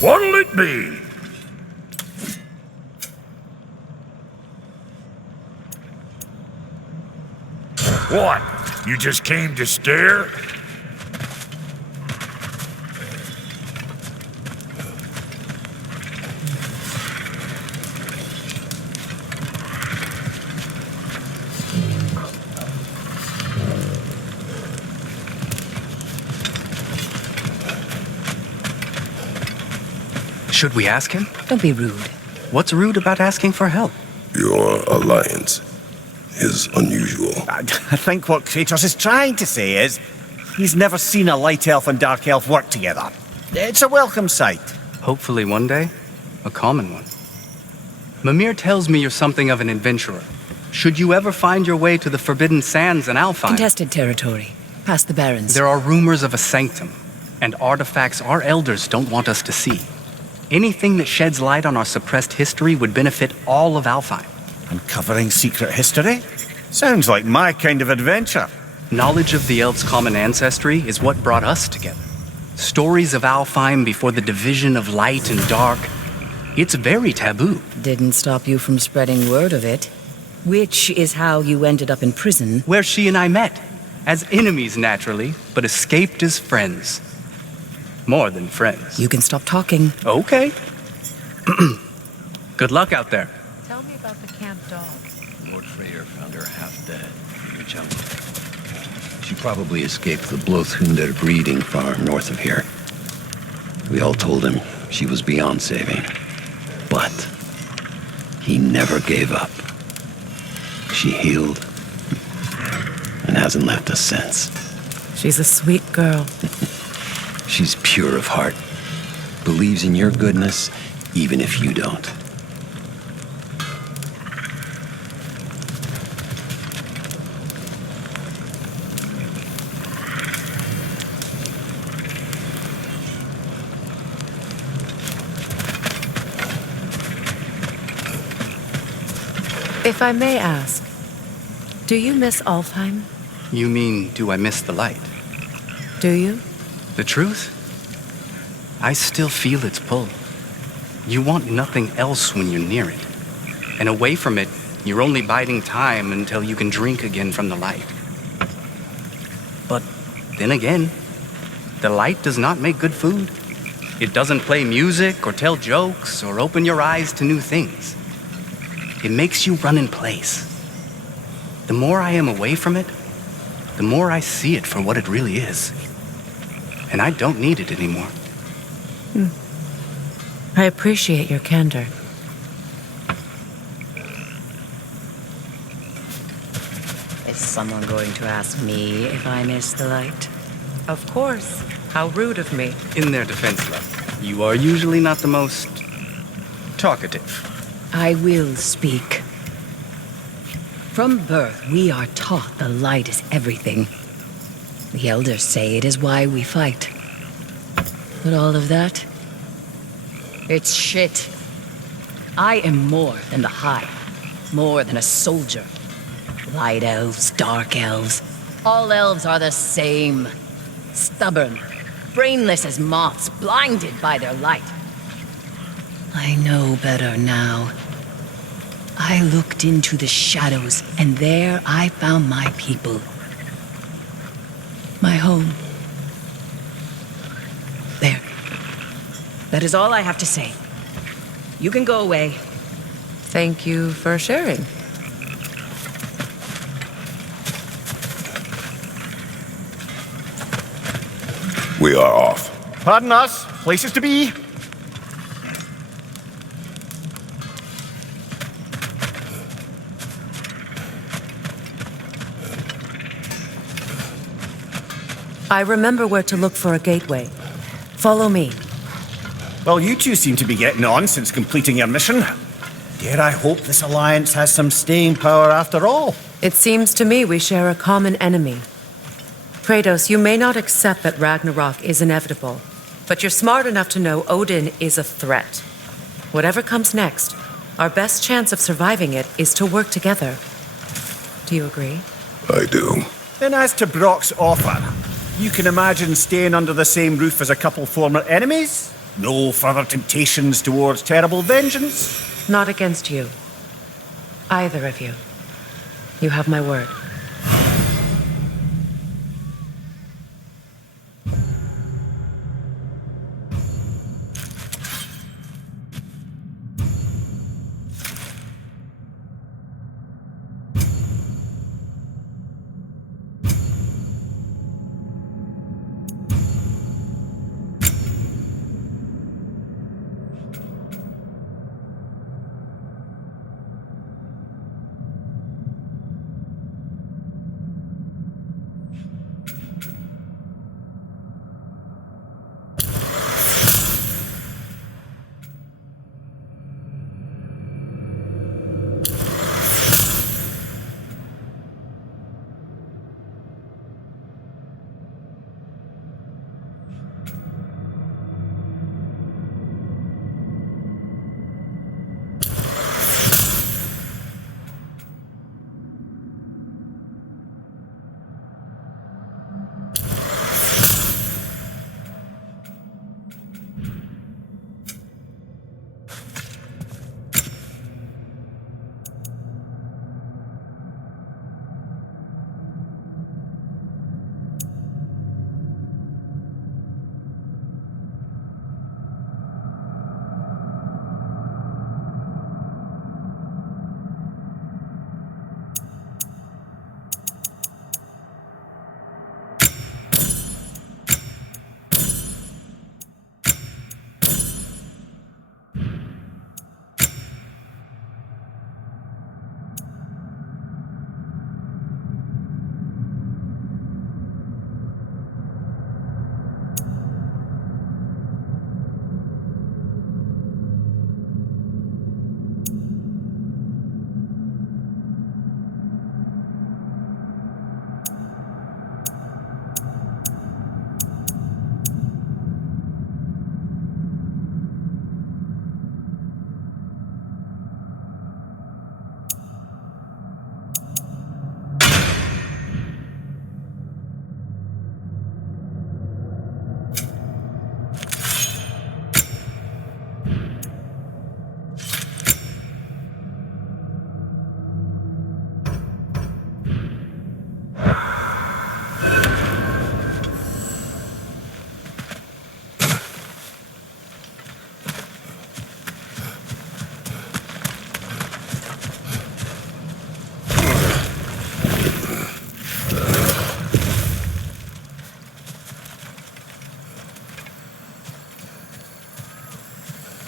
What'll it be? What? You just came to stare? Should we ask him? Don't be rude. What's rude about asking for help? Your alliance is unusual. I think what Kratos is trying to say is he's never seen a light elf and dark elf work together. It's a welcome sight. Hopefully one day, a common one. Mimir tells me you're something of an adventurer. Should you ever find your way to the Forbidden Sands in Alfheim... Contested territory. Past the Barrens. There are rumors of a sanctum, and artifacts our elders don't want us to see. Anything that sheds light on our suppressed history would benefit all of Alfheim. Uncovering secret history? Sounds like my kind of adventure. Knowledge of the elves' common ancestry is what brought us together. Stories of Alfheim before the division of light and dark. It's very taboo. Didn't stop you from spreading word of it. Which is how you ended up in prison. Where she and I met. As enemies, naturally, but escaped as friends. More than friends. You can stop talking. Okay. Good luck out there. Tell me about the camp dog. Lord Freyr found her half dead in the jungle. She probably escaped the Blothunder breeding farm north of here. We all told him she was beyond saving. But he never gave up. She healed and hasn't left us since. She's a sweet girl. She's pure of heart. Believes in your goodness, even if you don't. If I may ask, do you miss Alfheim? You mean, do I miss the light? Do you? The truth? I still feel its pull. You want nothing else when you're near it. And away from it, you're only biding time until you can drink again from the light. But then again, the light does not make good food. It doesn't play music or tell jokes or open your eyes to new things. It makes you run in place. The more I am away from it, the more I see it for what it really is. And I don't need it anymore. I appreciate your candor. Is someone going to ask me if I miss the light? Of course. How rude of me. In their defense, love, you are usually not the most talkative. I will speak. From birth, we are taught the light is everything. The elders say it is why we fight. But all of that, it's shit. I am more than the Hive, more than a soldier. Light elves, dark elves, all elves are the same. Stubborn, brainless as moths, blinded by their light. I know better now. I looked into the shadows, and there I found my people. My home. There. That is all I have to say. You can go away. Thank you for sharing. We are off. Pardon us. Places to be. I remember where to look for a gateway. Follow me. Well, you two seem to be getting on since completing your mission. Dare I hope this alliance has some staying power after all? It seems to me we share a common enemy. Kratos, you may not accept that Ragnarok is inevitable, but you're smart enough to know Odin is a threat. Whatever comes next, our best chance of surviving it is to work together. Do you agree? I do. Then as to Brock's offer, you can imagine staying under the same roof as a couple former enemies? No further temptations towards terrible vengeance? Not against you. Either of you. You have my word.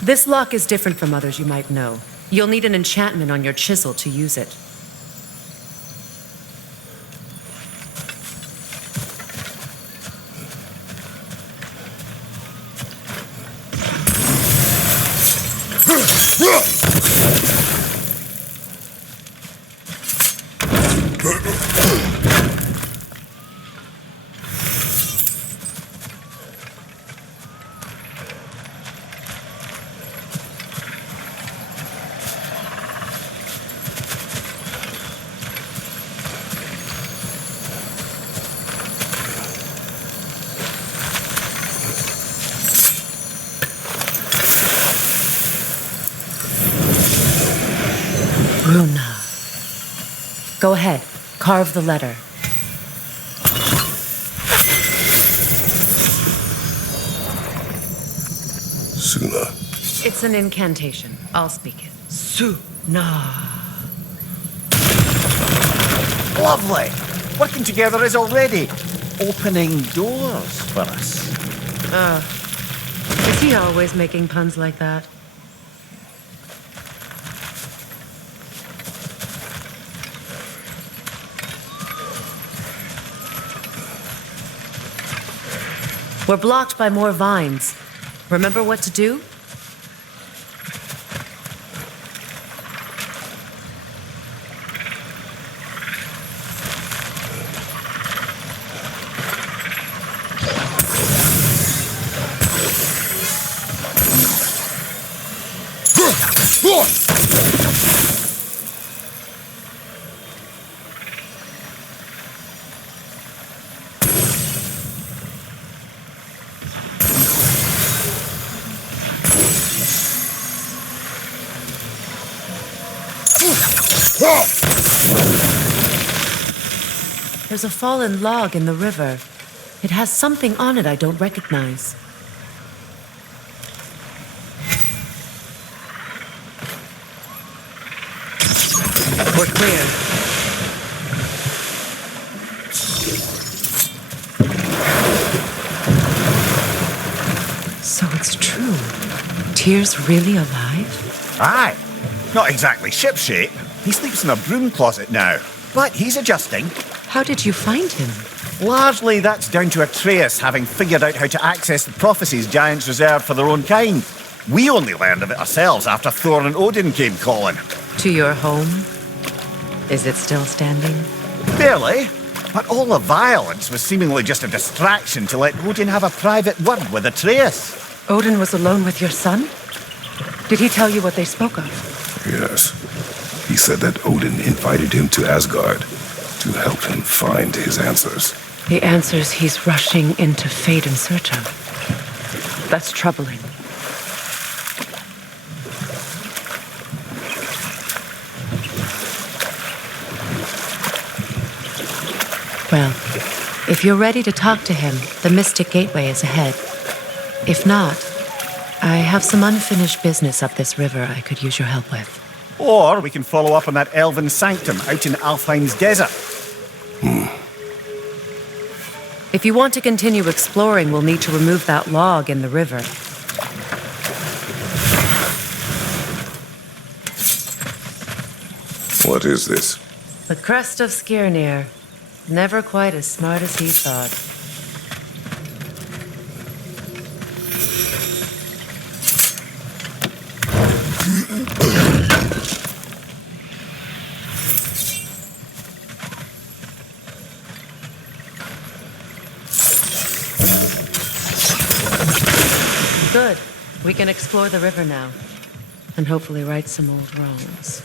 This lock is different from others you might know. You'll need an enchantment on your chisel to use it. Runa. Go ahead, carve the letter. Suna. It's an incantation. I'll speak it. Suna. Lovely! Working together is already opening doors for us. Is he always making puns like that? We're blocked by more vines. Remember what to do? There's a fallen log in the river. It has something on it I don't recognize. We're clear. So it's true. Tyr's really alive? Aye. Not exactly shipshape. He sleeps in a broom closet now. But he's adjusting. How did you find him? Largely, that's down to Atreus having figured out how to access the prophecies giants reserved for their own kind. We only learned of it ourselves after Thor and Odin came calling. To your home? Is it still standing? Barely. But all the violence was seemingly just a distraction to let Odin have a private word with Atreus. Odin was alone with your son? Did he tell you what they spoke of? Yes. He said that Odin invited him to Asgard to help him find his answers. The answers he's rushing into fate in search of. That's troubling. Well, if you're ready to talk to him, the Mystic Gateway is ahead. If not, I have some unfinished business up this river I could use your help with. Or we can follow up on that elven sanctum out in Alfheim's desert. If you want to continue exploring, we'll need to remove that log in the river. What is this? The crest of Skirnir. Never quite as smart as he thought. Good. We can explore the river now. And hopefully right some old wrongs.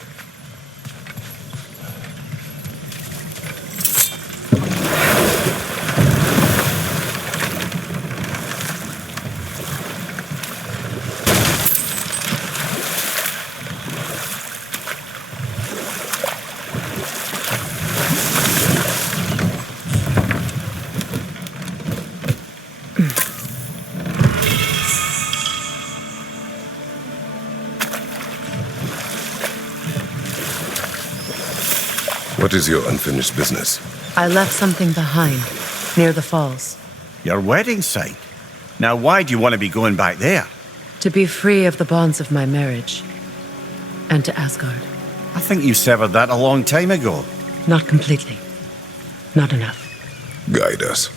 What is your unfinished business? I left something behind, near the falls. Your wedding site. Now, why do you want to be going back there? To be free of the bonds of my marriage. And to Asgard. I think you severed that a long time ago. Not completely. Not enough. Guide us.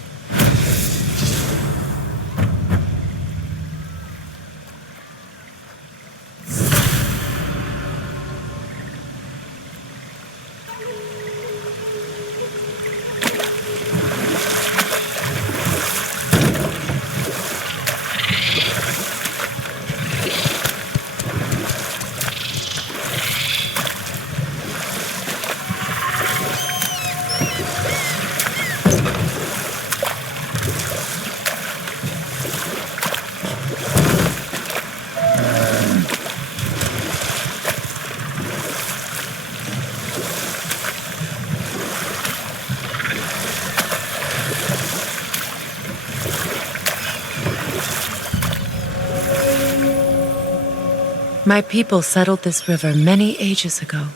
My people settled this river many ages ago.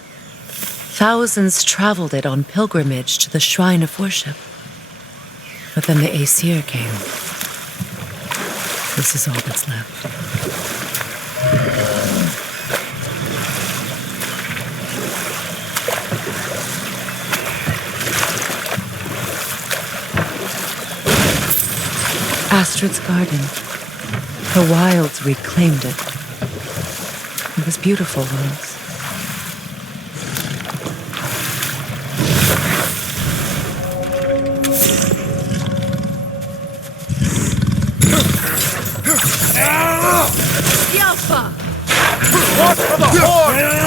Thousands traveled it on pilgrimage to the shrine of worship. But then the Aesir came. This is all that's left. Astrid's garden. The wilds reclaimed it. It was beautiful once. Yalpa! Watch for the horn!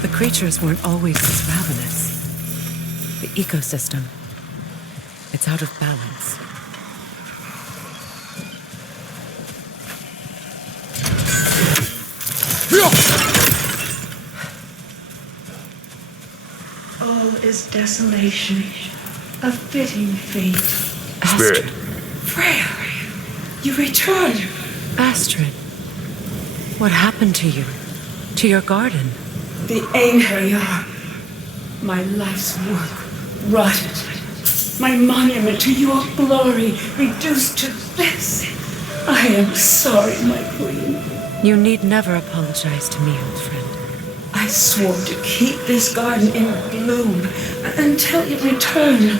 The creatures weren't always this ravenous. The ecosystem, it's out of balance. All is desolation, a fitting fate. Spirit, Freya, you return. Astrid, what happened to you? To your garden? The anger you are. My life's work rotted. My monument to your glory reduced to this. I am sorry, my queen. You need never apologize to me, old friend. I swore to keep this garden in bloom until you return.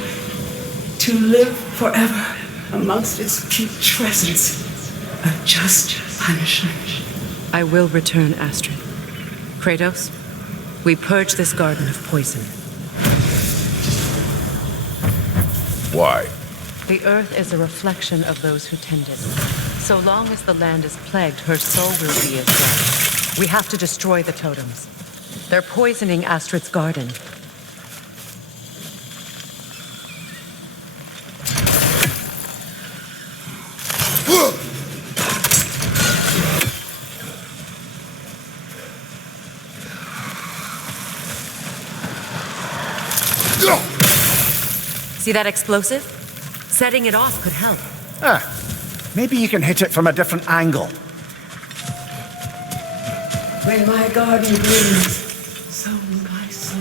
To live forever amongst its putrescence. A just punishment. I will return, Astrid. Kratos, we purge this garden of poison. why? The earth is a reflection of those who tend it. So long as the land is plagued, her soul will be as well. We have to destroy the totems. They're poisoning Astrid's garden. See that explosive? Setting it off could help. Maybe you can hit it from a different angle. When my garden blooms, so will my soul.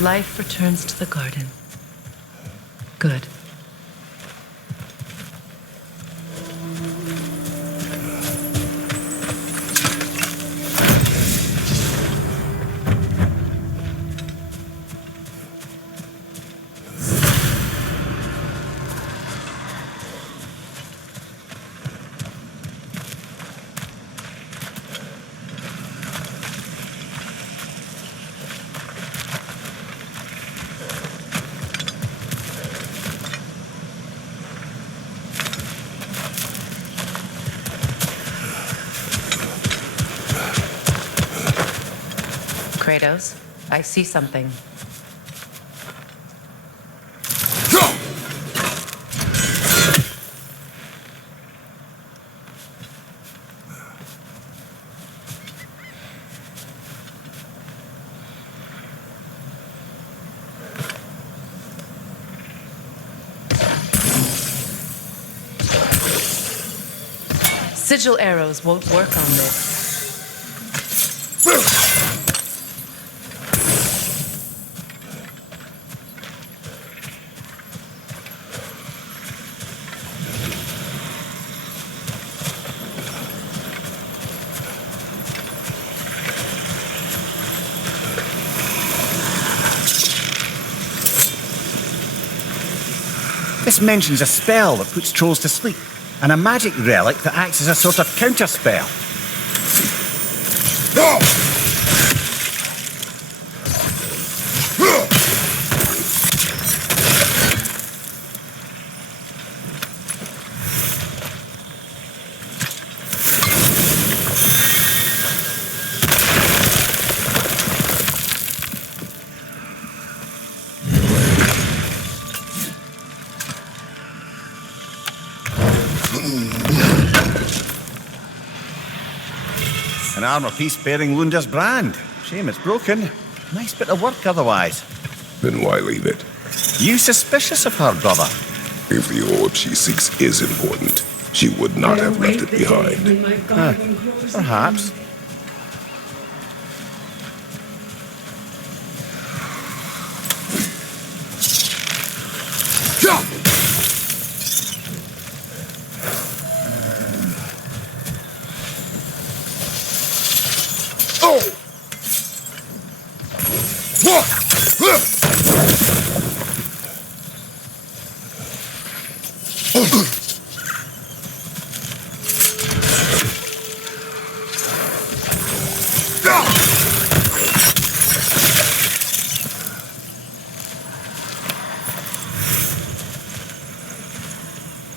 Life returns to the garden. Good. Kratos, I see something. Sigil arrows won't work on this. This mentions a spell that puts trolls to sleep, and a magic relic that acts as a sort of counterspell. armor piece bearing Lunda's brand. Shame it's broken. Nice bit of work otherwise. Then why leave it? You suspicious of her, brother? If the orb she seeks is important, she would not have left it behind. When my garden grows Perhaps.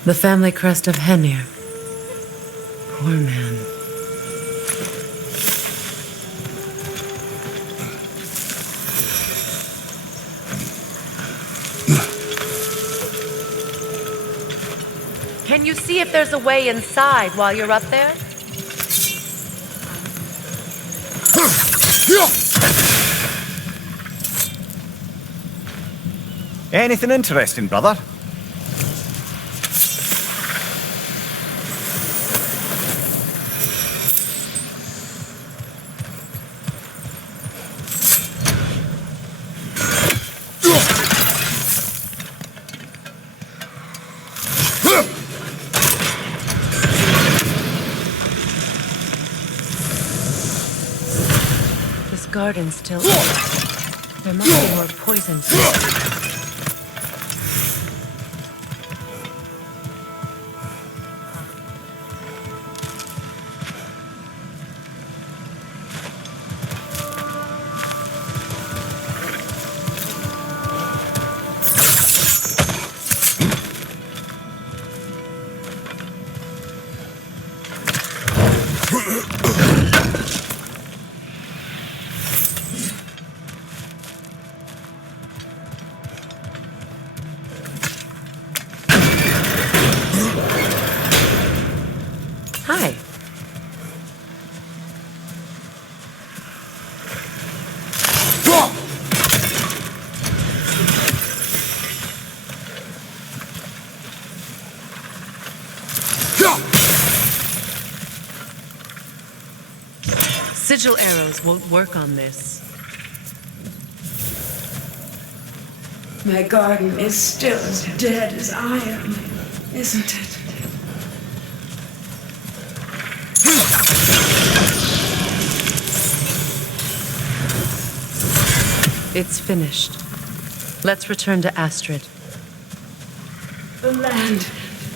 The family crest of Henir. Poor man. Can you see if there's a way inside while you're up there? Anything interesting, brother? This garden's still open. There must be more poison. Hi. Sigil arrows won't work on this. My garden is still as dead as I am, isn't it? It's finished. Let's return to Astrid. The land,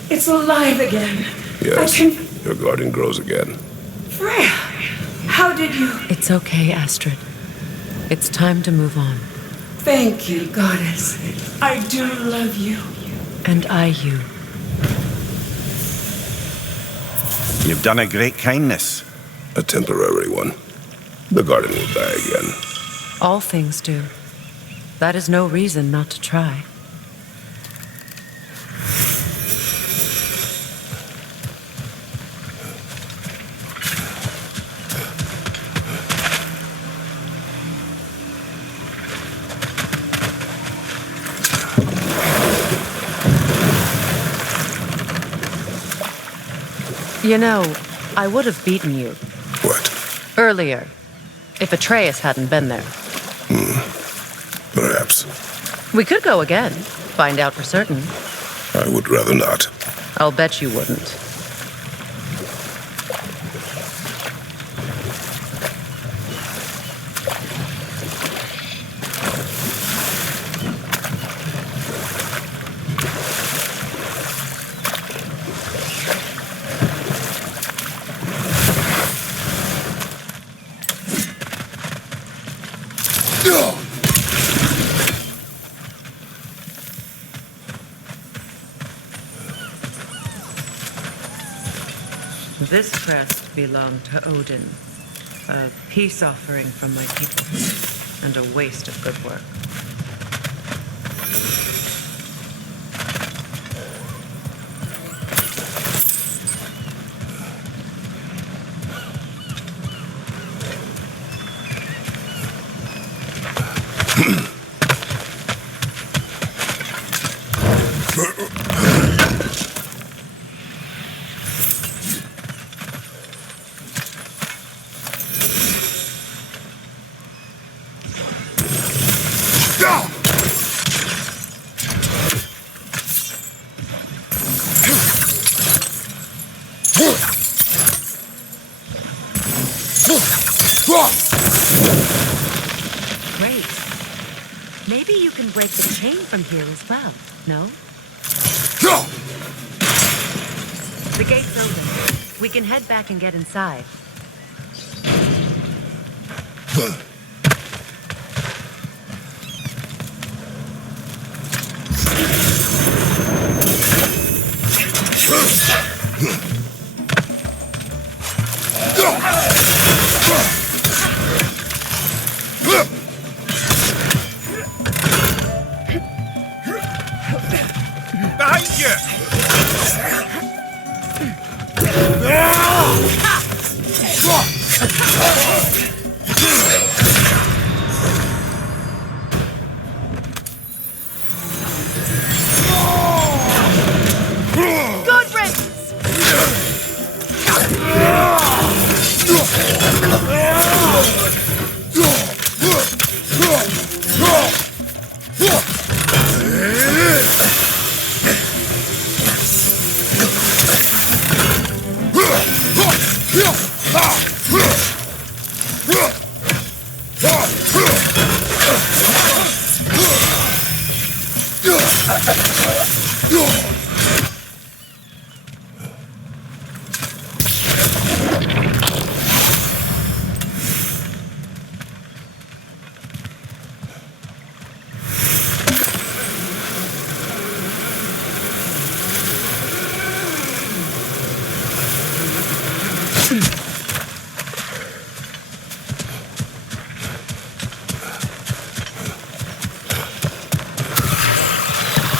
it's alive again. Yes, your garden grows again. Freya, how did you... It's okay, Astrid. It's time to move on. Thank you, goddess. I do love you. And I you. You've done a great kindness. A temporary one. The garden will die again. All things do. That is no reason not to try. You know, I would have beaten you What? earlier if Atreus hadn't been there. Perhaps. We could go again, find out for certain. I would rather not. I'll bet you wouldn't. This crest belonged to Odin, a peace offering from my people, and a waste of good work. Great. Maybe you can break the chain from here as well, no? The gate's open. We can head back and get inside. Behind you! Good riddance!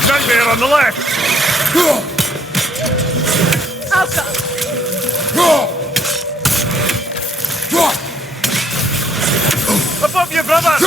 Nightmare on the left! Above you, brother!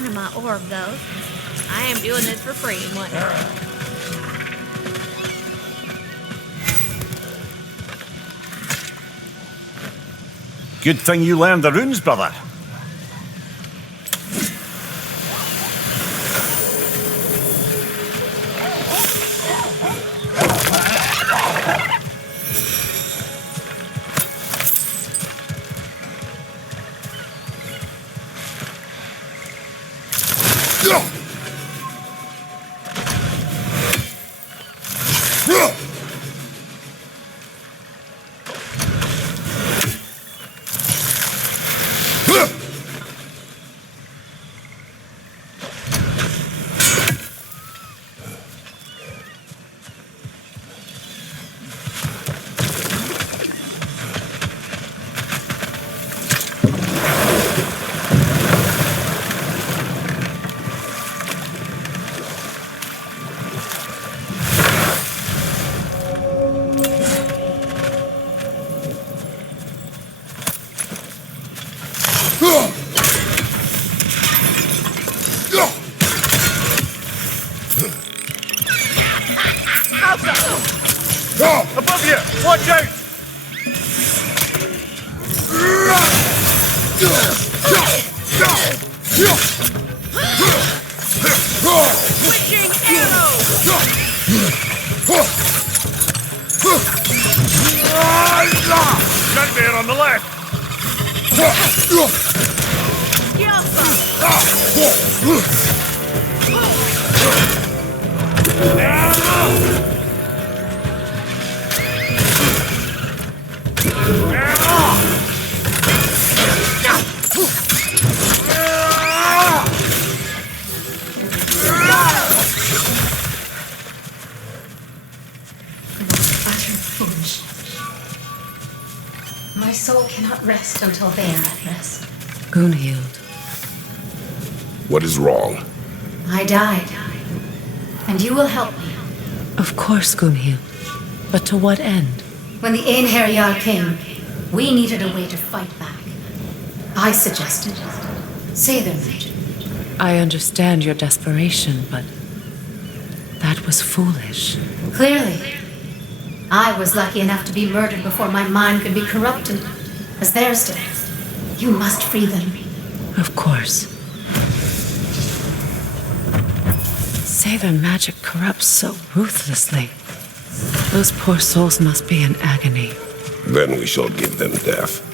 none of my orb goes. I am doing this for free and whatnot. Good thing you learned the runes, brother. Above you! Watch out! Switching arrows! Nightmare on the left! My soul cannot rest until they are at rest. Gunhild. What is wrong? I died, and you will help me. Of course, Gunhild. But to what end? When the Einherjar came, we needed a way to fight back. I suggested say their magic. I understand your desperation, but that was foolish. Clearly, I was lucky enough to be murdered before my mind could be corrupted, as theirs did. You must free them. Of course. Say their magic corrupts so ruthlessly. Those poor souls must be in agony. Then we shall give them death.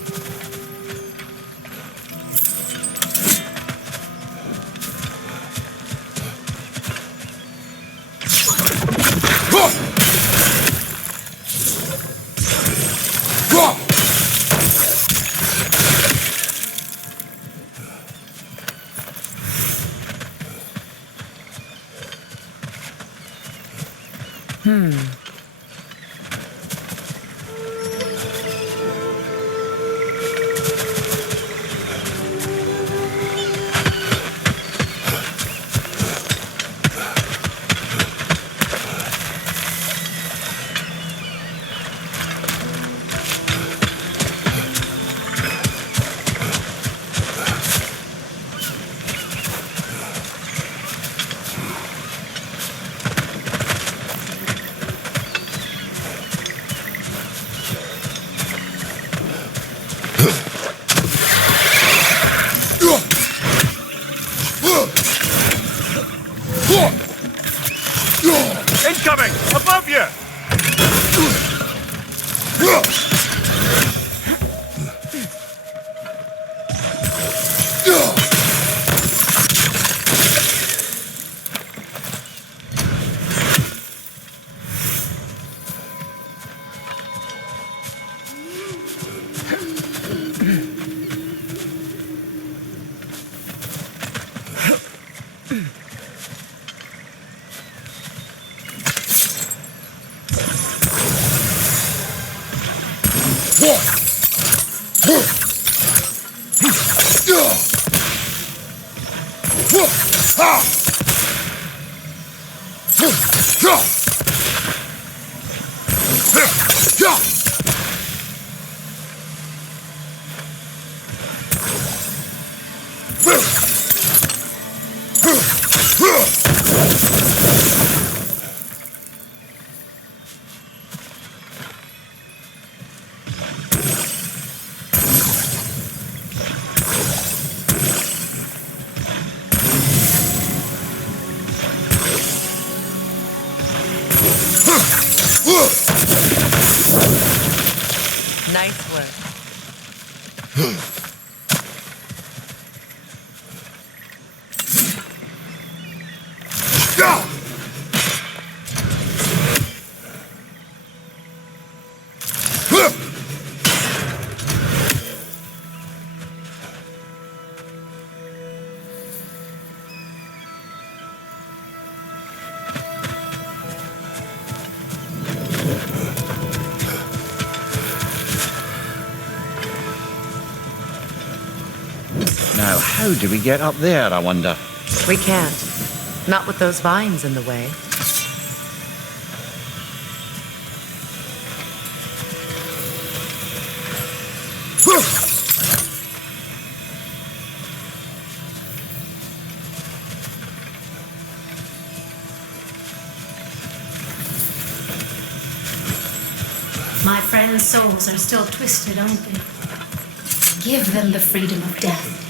Incoming! Above you! Now, how do we get up there, I wonder? We can't. Not with those vines in the way. My friends' souls are still twisted, aren't they? Give them the freedom of death.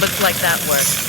Looks like that worked.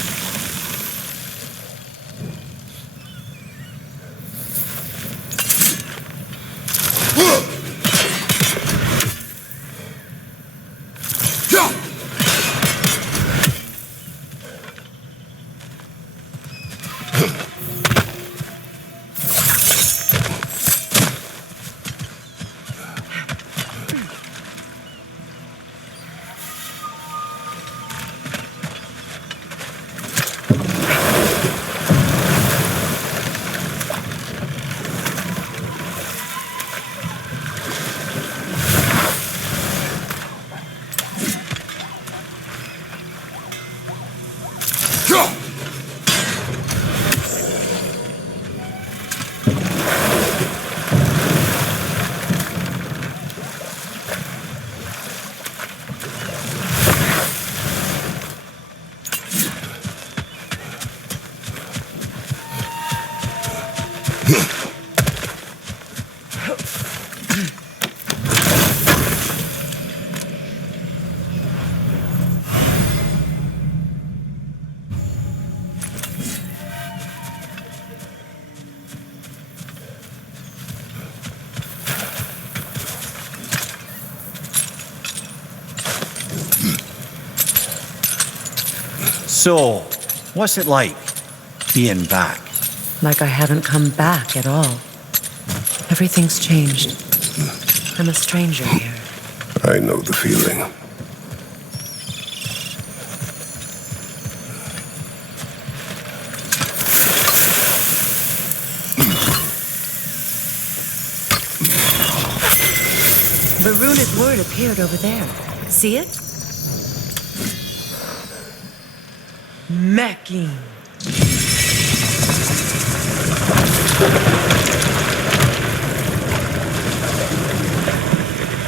So, what's it like, being back? Like I haven't come back at all. Everything's changed. I'm a stranger here. I know the feeling. The runic word appeared over there. See it? Mecking.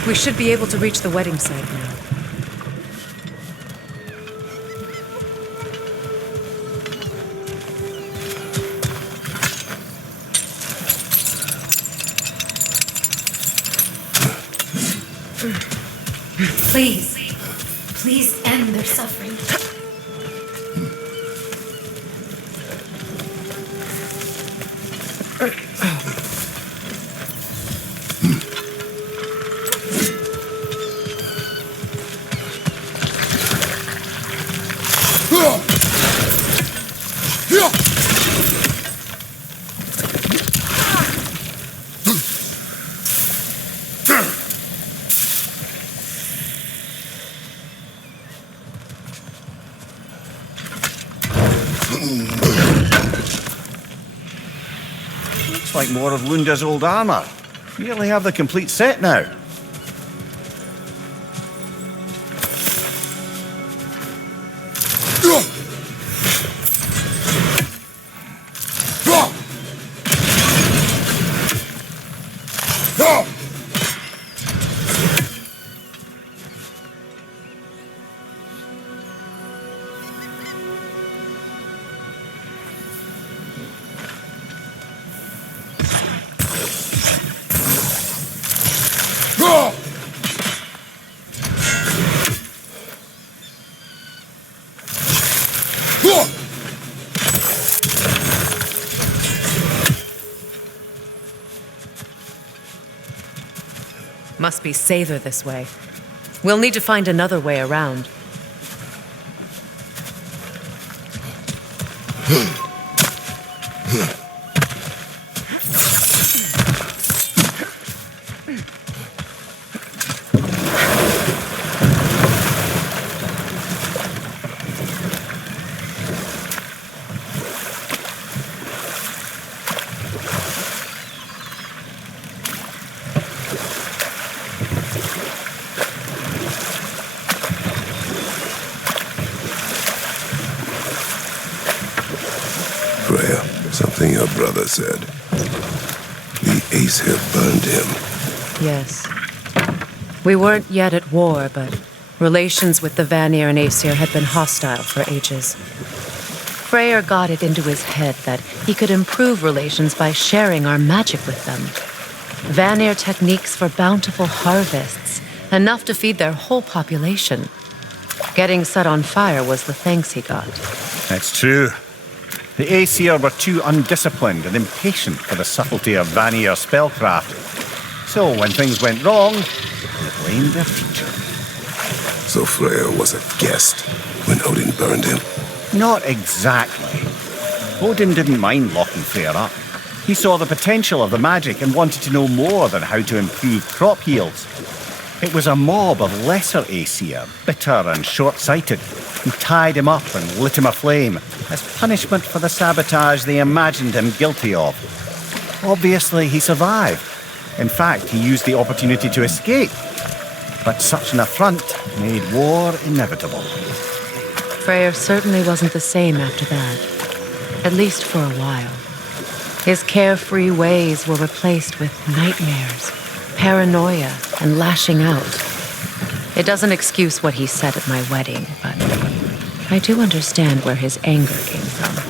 We should be able to reach the wedding site now. Please, please end their suffering. like more of Lunda's old armor. You nearly have the complete set now. Must be safer this way. We'll need to find another way around. Freya, something your brother said. The Aesir burned him. Yes. We weren't yet at war, but relations with the Vanir and Aesir had been hostile for ages. Freyr got it into his head that he could improve relations by sharing our magic with them. Vanir techniques for bountiful harvests, enough to feed their whole population. Getting set on fire was the thanks he got. That's true. The Aesir were too undisciplined and impatient for the subtlety of Vanir spellcraft. So when things went wrong, they blamed their teacher. So Freya was a guest when Odin burned him? Not exactly. Odin didn't mind locking Freyr up. He saw the potential of the magic and wanted to know more than how to improve crop yields. It was a mob of lesser Aesir, bitter and short-sighted, who tied him up and lit him aflame as punishment for the sabotage they imagined him guilty of. Obviously, he survived. In fact, he used the opportunity to escape. But such an affront made war inevitable. Freyr certainly wasn't the same after that, at least for a while. His carefree ways were replaced with nightmares, paranoia, and lashing out. It doesn't excuse what he said at my wedding, but I do understand where his anger came from.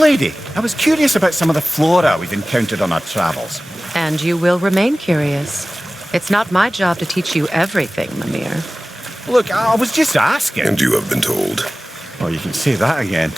Lady, I was curious about some of the flora we've encountered on our travels. And you will remain curious. It's not my job to teach you everything, Mimir. Look, I was just asking. And you have been told. Oh, you can say that again.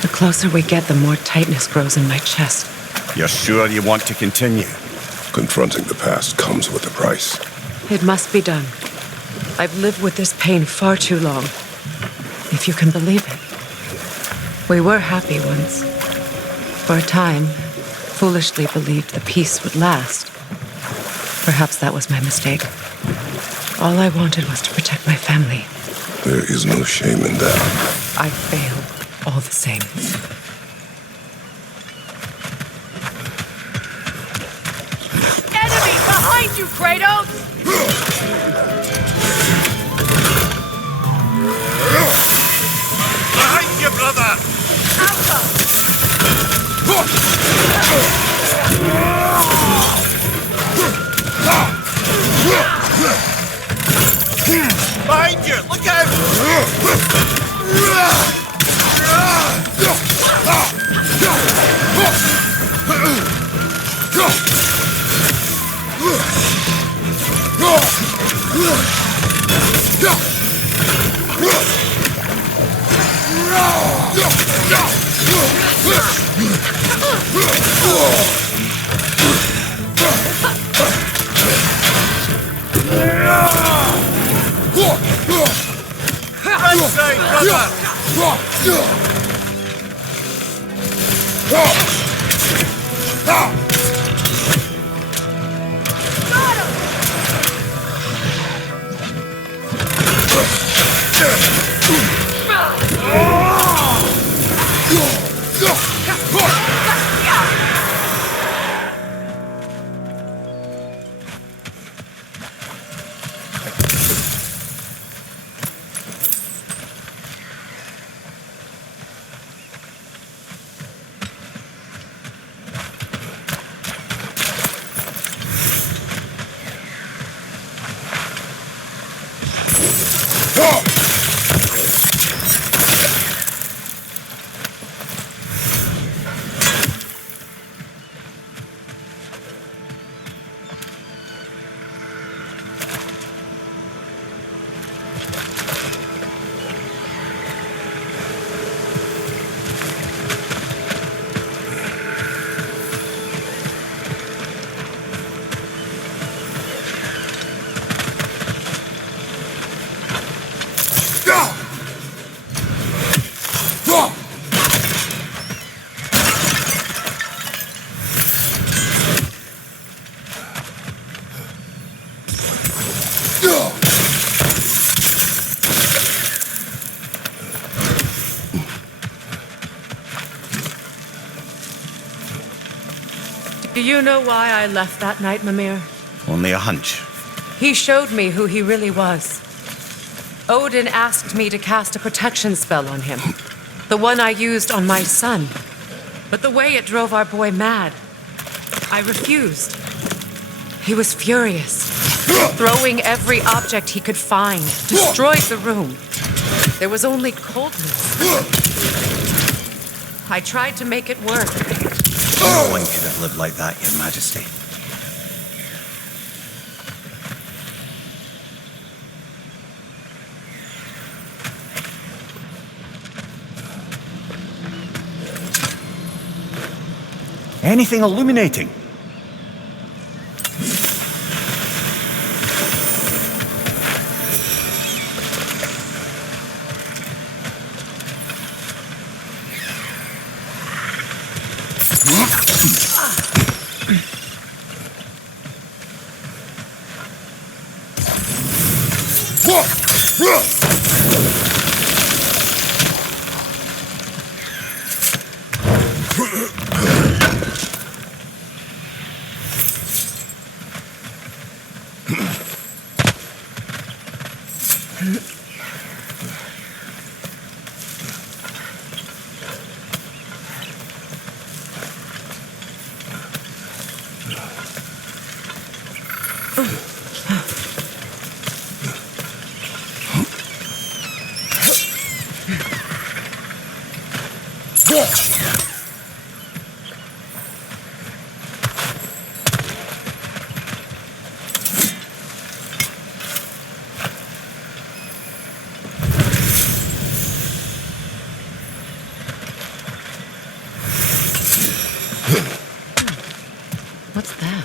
The closer we get, the more tightness grows in my chest. You're sure you want to continue? Confronting the past comes with a price. It must be done. I've lived with this pain far too long. If you can believe it. We were happy once. For a time, foolishly believed the peace would last. Perhaps that was my mistake. All I wanted was to protect my family. There is no shame in that. I failed, all the same. Enemy behind you, Kratos! Behind brother! Behind you! Look out! Right side, brother! Do you know why I left that night, Mimir? Only a hunch. He showed me who he really was. Odin asked me to cast a protection spell on him. The one I used on my son. But the way it drove our boy mad, I refused. He was furious, throwing every object he could find, destroyed the room. There was only coldness. I tried to make it work. No one could have lived like that, Your Majesty. Anything illuminating? What's that?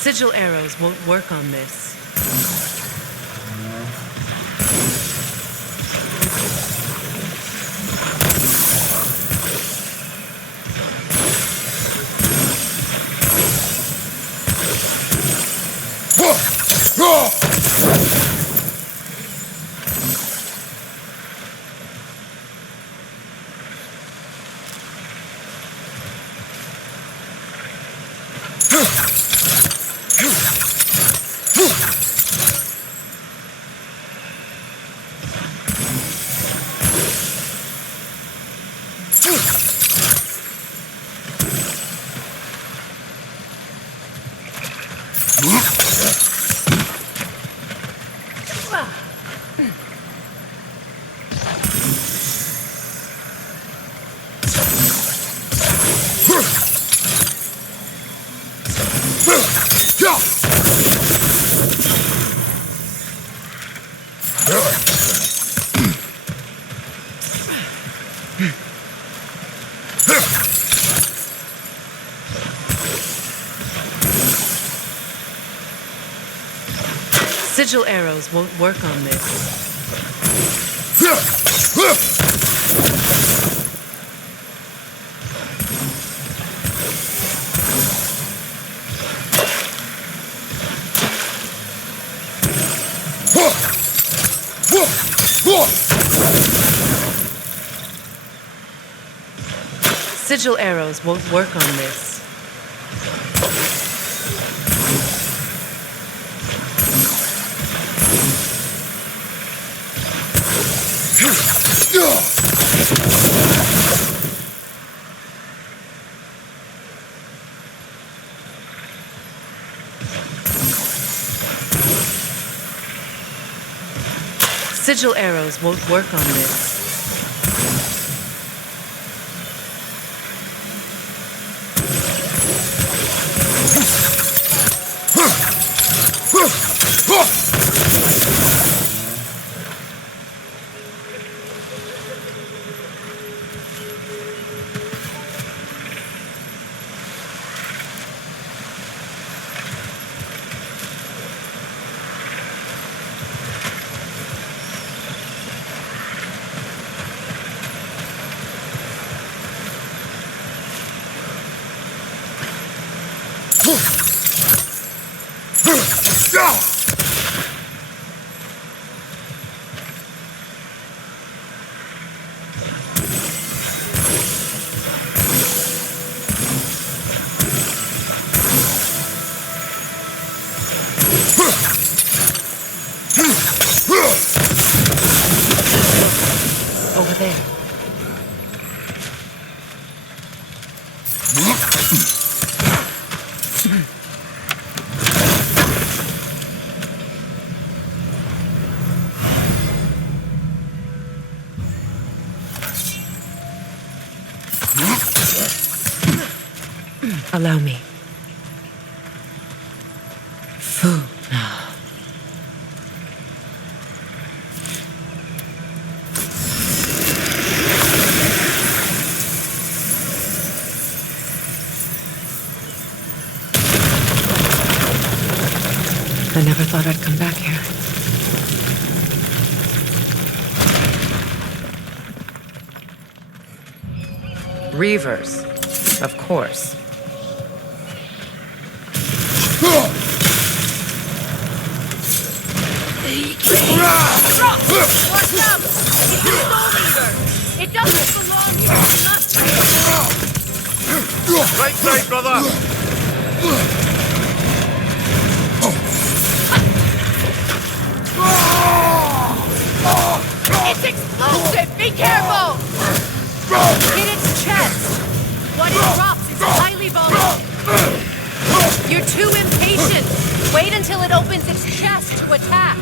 Sigil arrows won't work on this. Sigil arrows won't work on this. Sigil arrows won't work on this. Sigil arrows won't work on this. Over there. Allow me. Food now. I never thought I'd come back here. Reavers, of course. What's up? It's a soul eater. It doesn't belong here. It must be. Right side, brother! It's explosive. Be careful. Hit its chest. What it drops is highly volatile. Wait until it opens its chest to attack.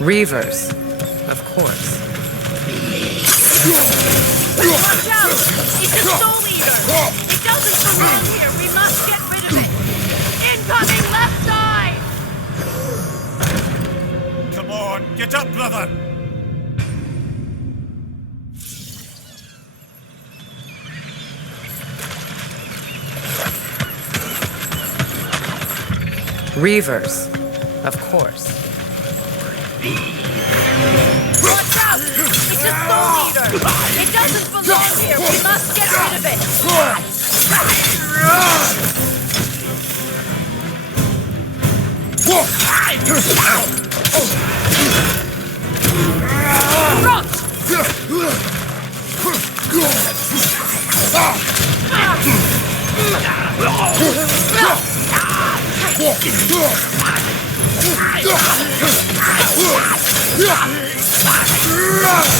Reavers, of course. Watch out! It's a soul eater! It doesn't belong here! We must get rid of it! Incoming left side! Come on, get up, brother! Reavers, of course. Watch out! It's a soul eater! It doesn't belong here! We must get rid of it!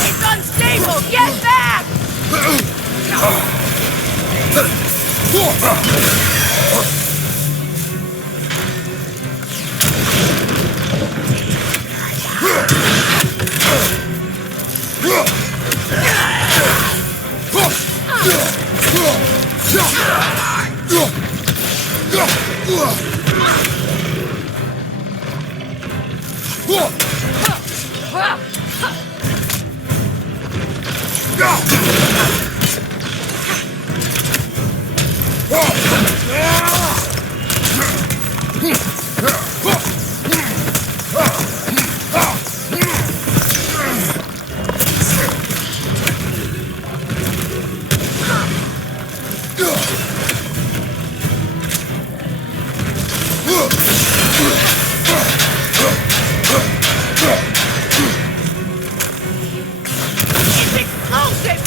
It's unstable! Get back! It's explosive!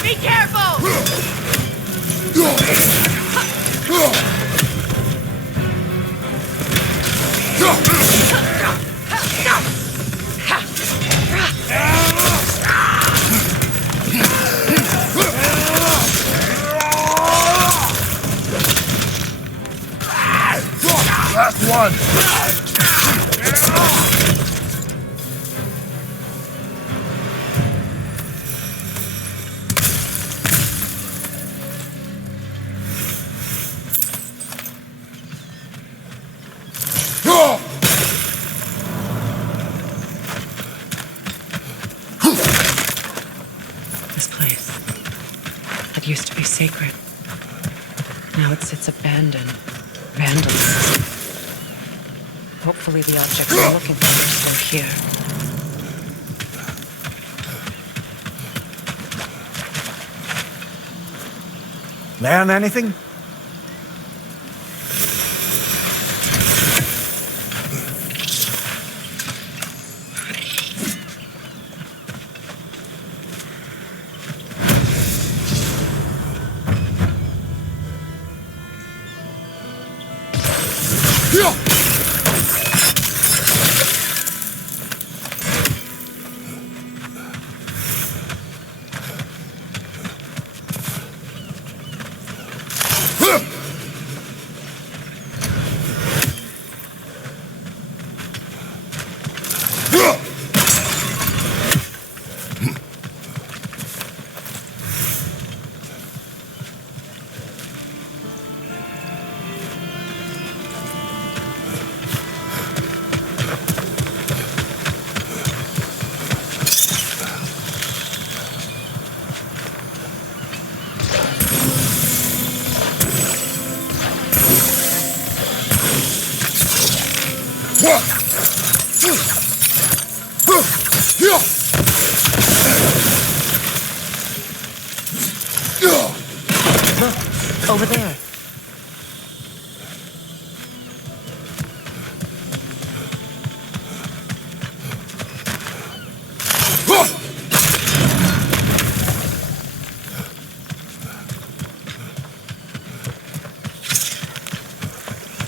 Be careful! Last one! This place. It used to be sacred. Now it sits abandoned. Vandalized. Hopefully the objects we're looking for are still here. Learn anything?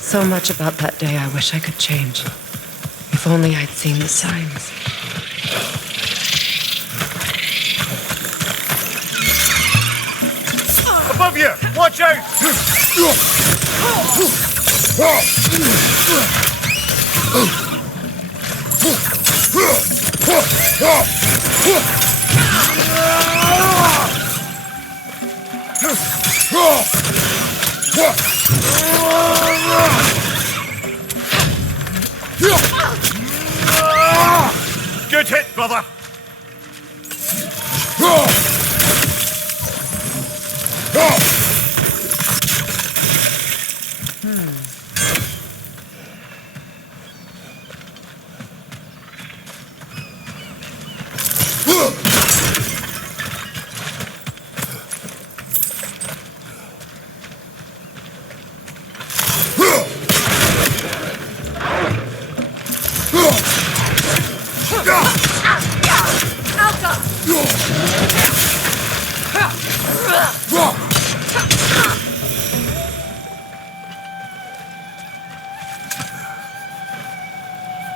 So much about that day I wish I could change. If only I'd seen the signs. Above you! Watch out! Good hit, brother!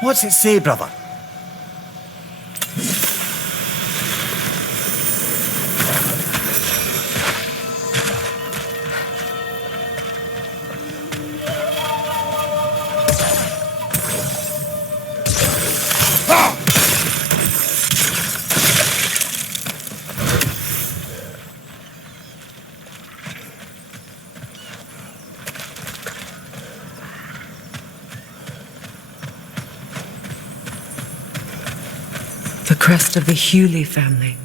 What's it say, brother? The crest of the Hewley family.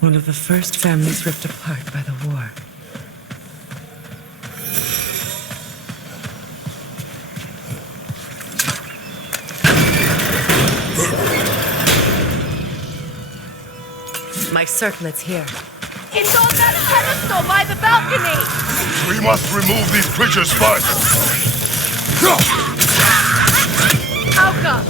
One of the first families ripped apart by the war. My circlet's here. It's on that pedestal by the balcony! We must remove these creatures first. Alka!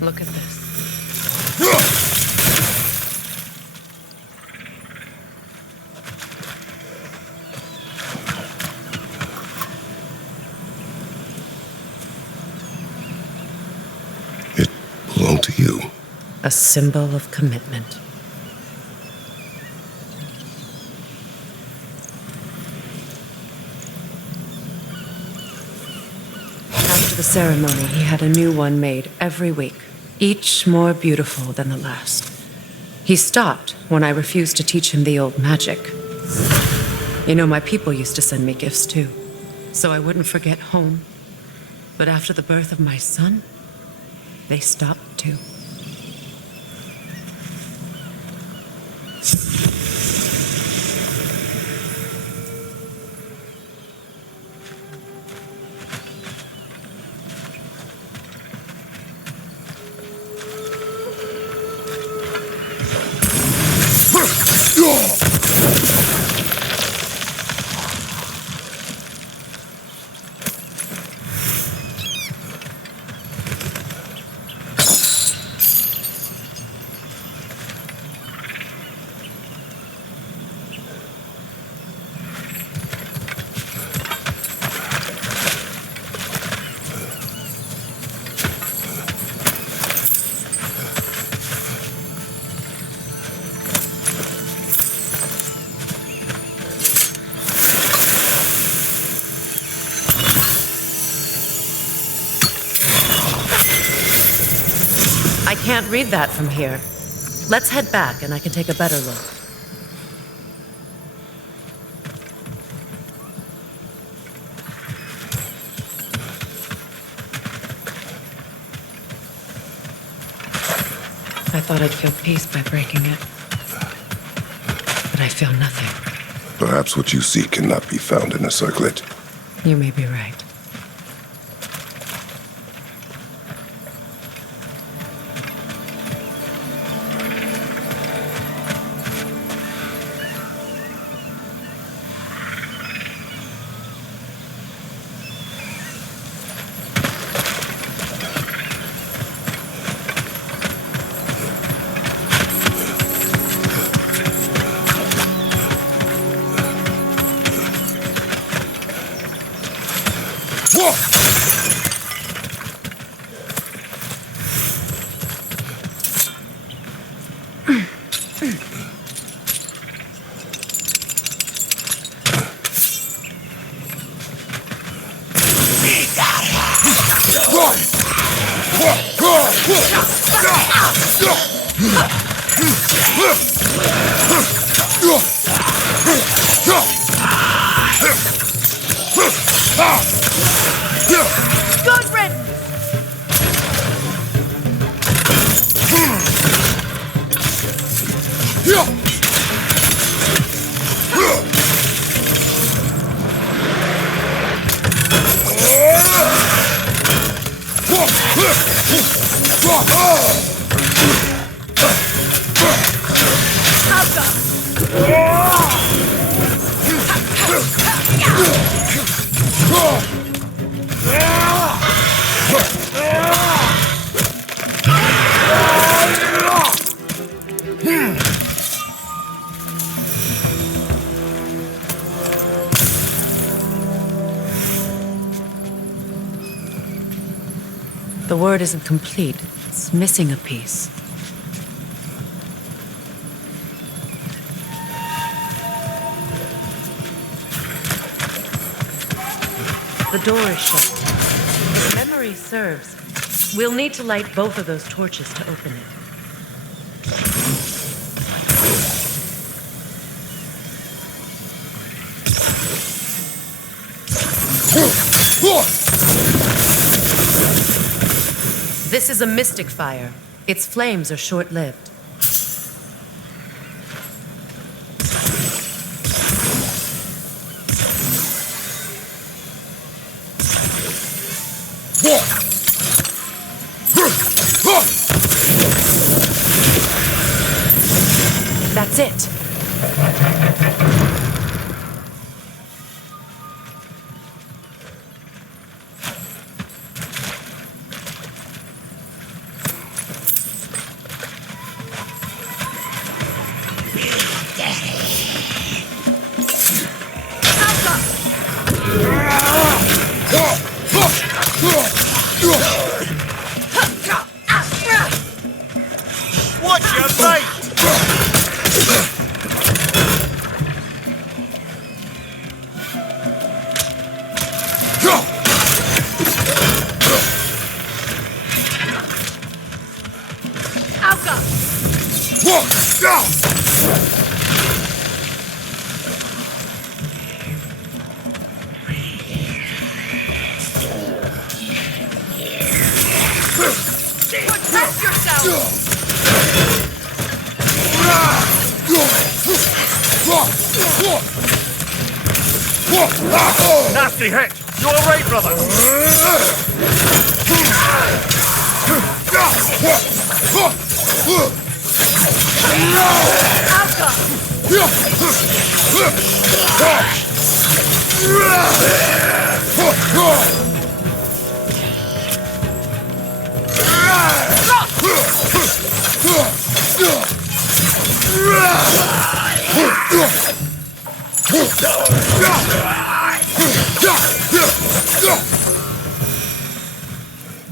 Look at this. It belonged to you. A symbol of commitment. After the ceremony, he had a new one made every week, each more beautiful than the last. He stopped when I refused to teach him the old magic. You know, my people used to send me gifts too, so I wouldn't forget home. But after the birth of my son, they stopped too. I can't read that from here. Let's head back and I can take a better look. I thought I'd feel peace by breaking it. But I feel nothing. Perhaps what you seek cannot be found in a circlet. You may be right. Good riddance! The word isn't complete. It's missing a piece. The door is shut. If memory serves, we'll need to light both of those torches to open it. This is a mystic fire. Its flames are short-lived. That's it. Watch your right! Protect yourself! Nasty hit! You alright, brother?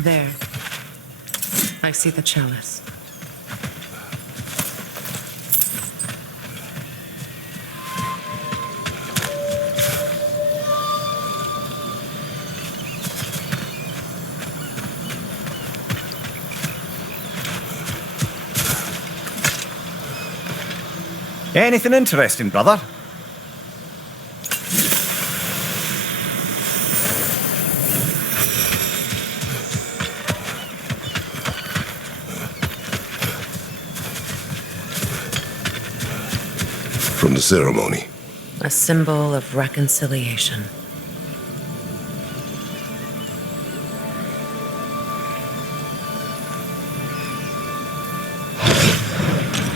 There. I see the chalice. Anything interesting, brother? From the ceremony. a symbol of reconciliation.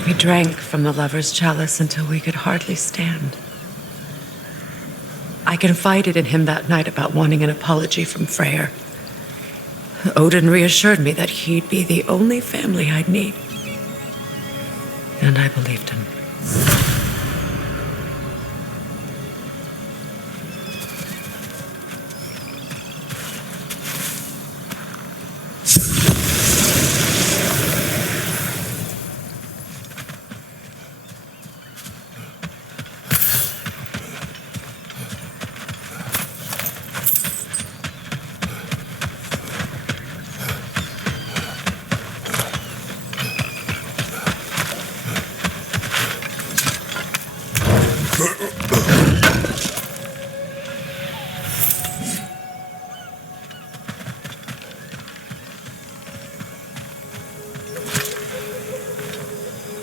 We drank from the lover's chalice until we could hardly stand. I confided in him that night about wanting an apology from Freyr. Odin reassured me that he'd be the only family I'd need. And I believed him.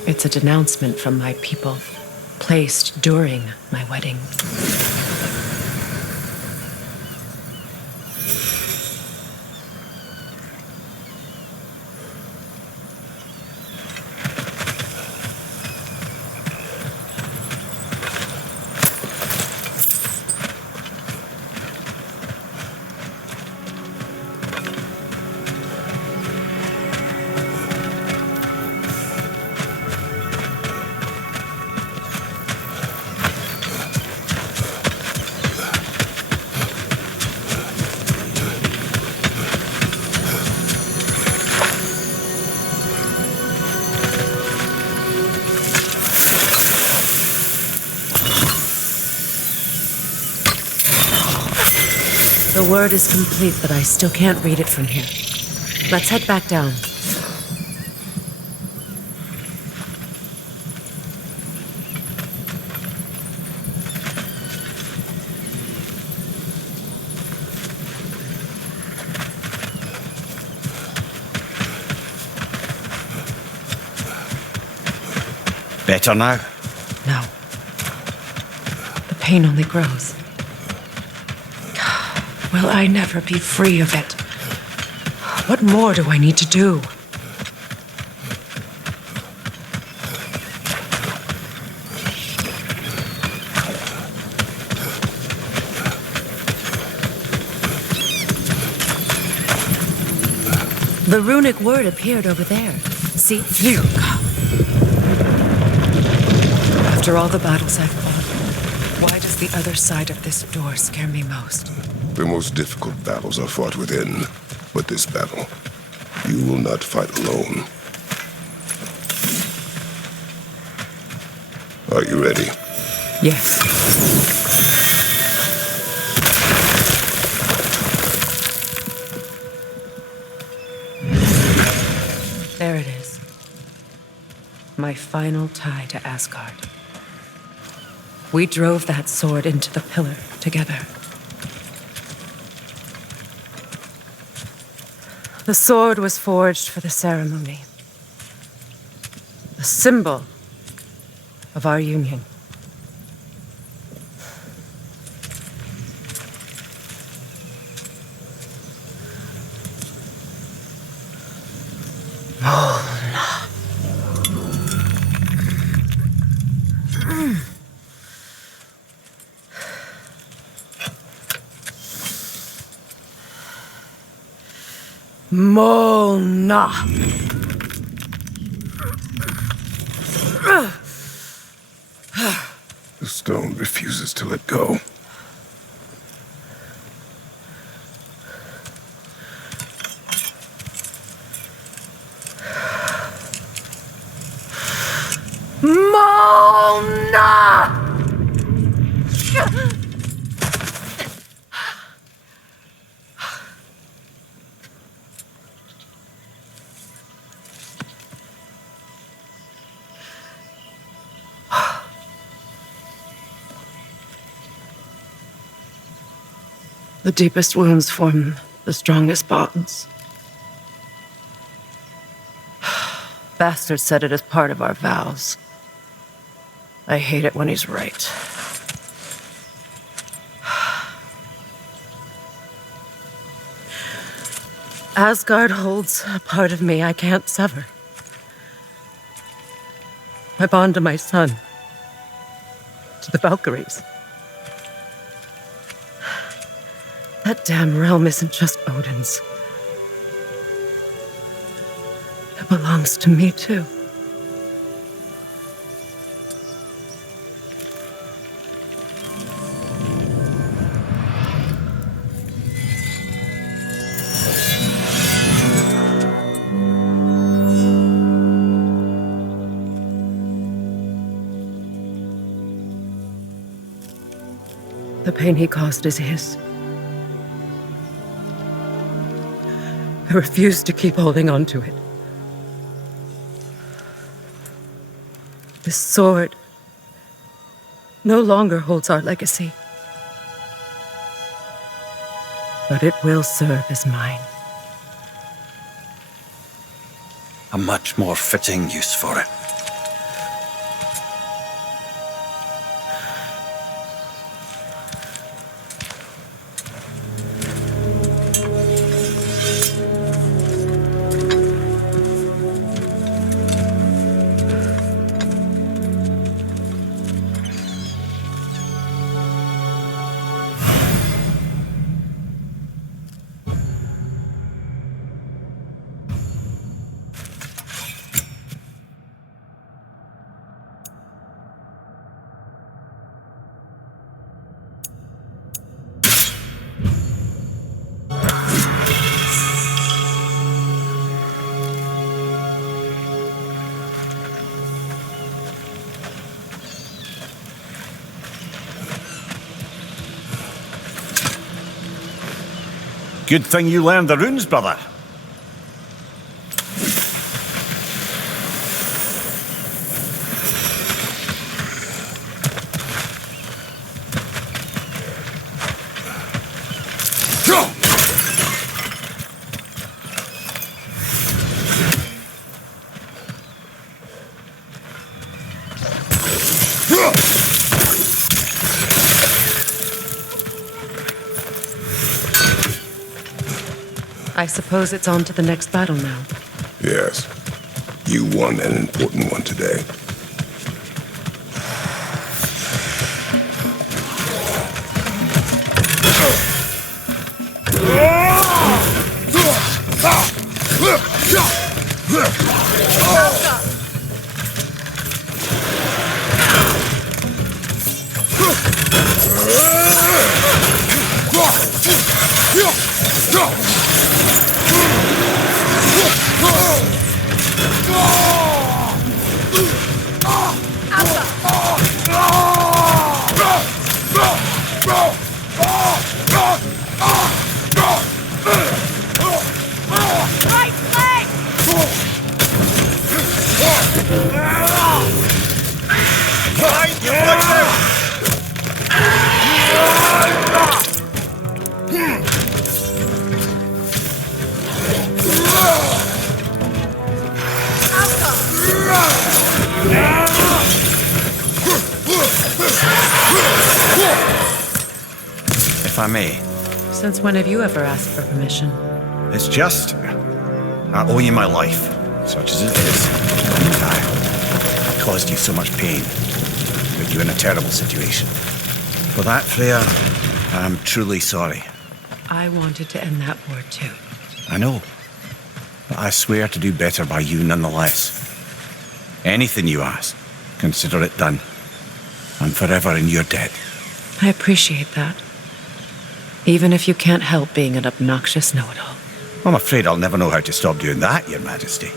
It's a denouncement from my people, placed during my wedding. The word is complete, but I still can't read it from here. Let's head back down. Better now? No. The pain only grows. Will I never be free of it? What more do I need to do? The runic word appeared over there. See? After all the battles I've fought, why does the other side of this door scare me most? The most difficult battles are fought within, but this battle, you will not fight alone. Are you ready? Yes. There it is. My final tie to Asgard. We drove that sword into the pillar together. The sword was forged for the ceremony. A symbol of our union. Molna. The stone refuses to let go. Molna! The deepest wounds form the strongest bonds. Bastard said it as part of our vows. I hate it when he's right. Asgard holds a part of me I can't sever. My bond to my son, to the Valkyries. That damn realm isn't just Odin's. It belongs to me, too. The pain he caused is his. I refuse to keep holding on to it. This sword no longer holds our legacy. But it will serve as mine. A much more fitting use for it. Good thing you learned the runes, brother. I suppose it's on to the next battle now. Yes. You won an important one today. If I may. Since when have you ever asked for permission? It's just... I owe you my life, such as it is. And I caused you so much pain. Put you in a terrible situation. For that, Freya, I'm truly sorry. I wanted to end that war too. I know. But I swear to do better by you nonetheless. Anything you ask, consider it done. I'm forever in your debt. I appreciate that. Even if you can't help being an obnoxious know-it-all. I'm afraid I'll never know how to stop doing that, Your Majesty.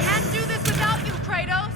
Can't do this without you, Kratos!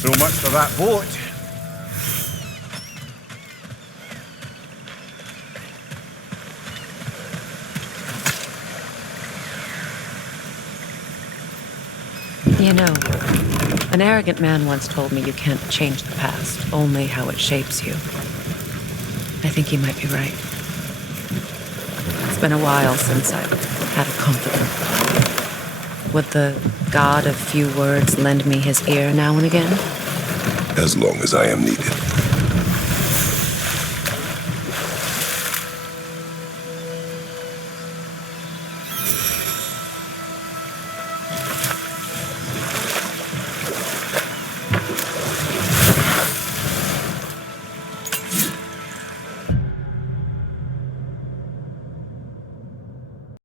So much for that boat. You know, an arrogant man once told me you can't change the past, only how it shapes you. I think he might be right. It's been a while since I've had a confidant. Would the god of few words lend me his ear now and again? As long as I am needed.